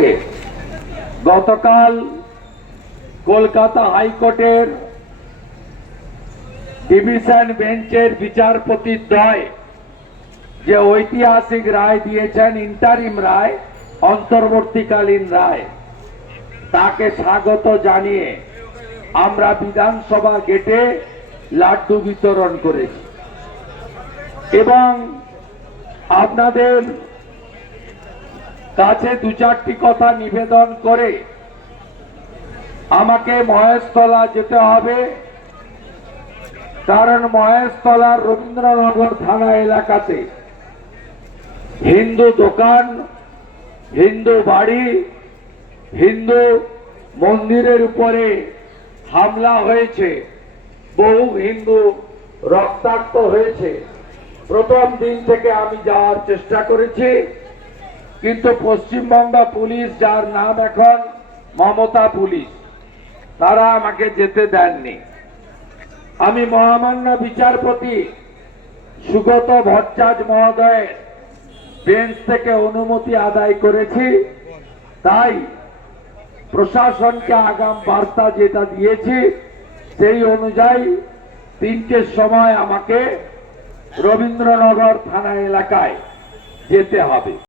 থাকে গতকাল কলকাতা হাইকোর্টের ডিভিশন বেঞ্চের বিচারপতি দ্বয় যে ঐতিহাসিক রায় দিয়েছেন, ইন্টারিম রায়, অন্তর্বর্তীকালীন রায়, তাকে স্বাগত জানিয়ে আমরা বিধানসভা গেটে লাড্ডু বিতরণ করেছি। এবং আপনাদের কাছে দু চারটি কথা নিবেদন করে আমাকে মহেশতলা যেতে হবে। কারণ মহেশতলার রবীন্দ্রনগর থানা এলাকাতে। হিন্দু দোকান, হিন্দু বাড়ি, হিন্দু মন্দিরের উপরে হামলা হয়েছে। বহু হিন্দু রক্তাক্ত হয়েছে। প্রথম দিন থেকে আমি যাওয়ার চেষ্টা করেছি। কিন্তু পশ্চিমবঙ্গ পুলিশ, যার নাম এখন মমতা পুলিশ। তারা আমাকে যেতে দেননি। আমি মহামান্য বিচারপতি সুগত ভট্টাচ মহোদয়ের বেঞ্চ থেকে অনুমতি আদায় করেছি। তাই প্রশাসনকে আগাম বার্তা যেটা দিয়েছি, সেই অনুযায়ী তিনটের সময় আমাকে রবীন্দ্রনগর থানা এলাকায় যেতে হবে।